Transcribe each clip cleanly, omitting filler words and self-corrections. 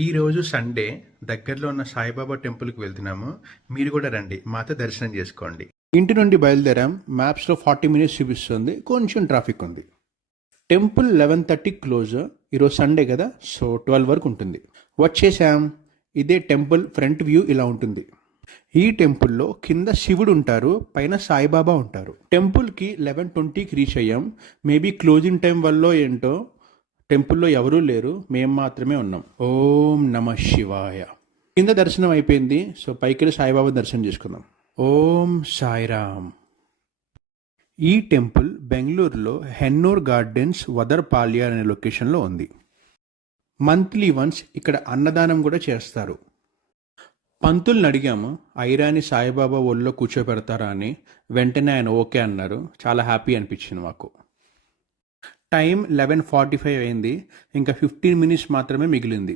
ఈరోజు సండే దగ్గరలో ఉన్న సాయిబాబా టెంపుల్కి వెళ్తున్నాము. మీరు కూడా రండి, మాతో దర్శనం చేసుకోండి. ఇంటి నుండి బయలుదేరాం. మ్యాప్స్లో 40 మినిట్స్ చూపిస్తుంది, కొంచెం ట్రాఫిక్ ఉంది. Temple 11:30 close. ఈరోజు సండే కదా, సో 12 వరకు ఉంటుంది. వచ్చేసాం. ఇదే టెంపుల్ ఫ్రంట్ వ్యూ ఇలా ఉంటుంది. ఈ టెంపుల్లో కింద శివుడు ఉంటారు, పైన సాయిబాబా ఉంటారు. టెంపుల్కి 11:20కి రీచ్ అయ్యాం. మేబీ క్లోజింగ్ టైం వల్ల ఏంటో టెంపుల్లో ఎవరూ లేరు, మేము మాత్రమే ఉన్నాం. ఓం నమ శివాయ. కింద దర్శనం అయిపోయింది, సో పైకి వెళ్ళి సాయిబాబా దర్శనం చేసుకుందాం. ఓం సాయిరామ్. ఈ టెంపుల్ బెంగళూరులో హెన్నూర్ గార్డెన్స్ వదర్పాల్య అనే లొకేషన్లో ఉంది. మంత్లీ వన్స్ ఇక్కడ అన్నదానం కూడా చేస్తారు. పంతుల్ని అడిగాము, ఐరాని సాయిబాబా ఒళ్ళో కూర్చోపెడతారా అని. వెంటనే ఆయన ఓకే అన్నారు. చాలా హ్యాపీ అనిపించింది మాకు. టైం 11:45 అయింది, ఇంకా 15 మినిట్స్ మాత్రమే మిగిలింది.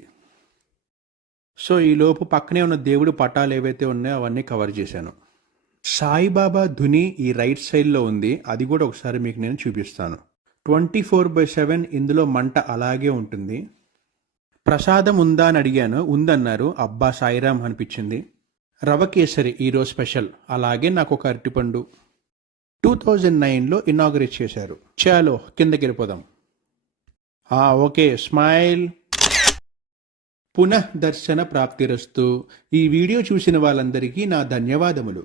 సో ఈలోపు పక్కనే ఉన్న దేవుడి పటాలు ఏవైతే ఉన్నాయో అవన్నీ కవర్ చేశాను. సాయిబాబా ధుని ఈ రైట్ సైడ్లో ఉంది, అది కూడా ఒకసారి మీకు నేను చూపిస్తాను. 24/7 ఇందులో మంట అలాగే ఉంటుంది. ప్రసాదం ఉందా అని అడిగాను, ఉందన్నారు. అబ్బా సాయిరామ్ అనిపించింది. రవ కేసరి ఈరోజు స్పెషల్, అలాగే నాకు ఒక అరటిపండు. 2009లో ఇనాగరేట్ చేశారు. చాలో కిందకి వెళ్ళిపోదాం. Okay, smile. పునః దర్శన ప్రాప్తిరస్తు. ఈ వీడియో చూసిన వాళ్ళందరికీ నా ధన్యవాదములు.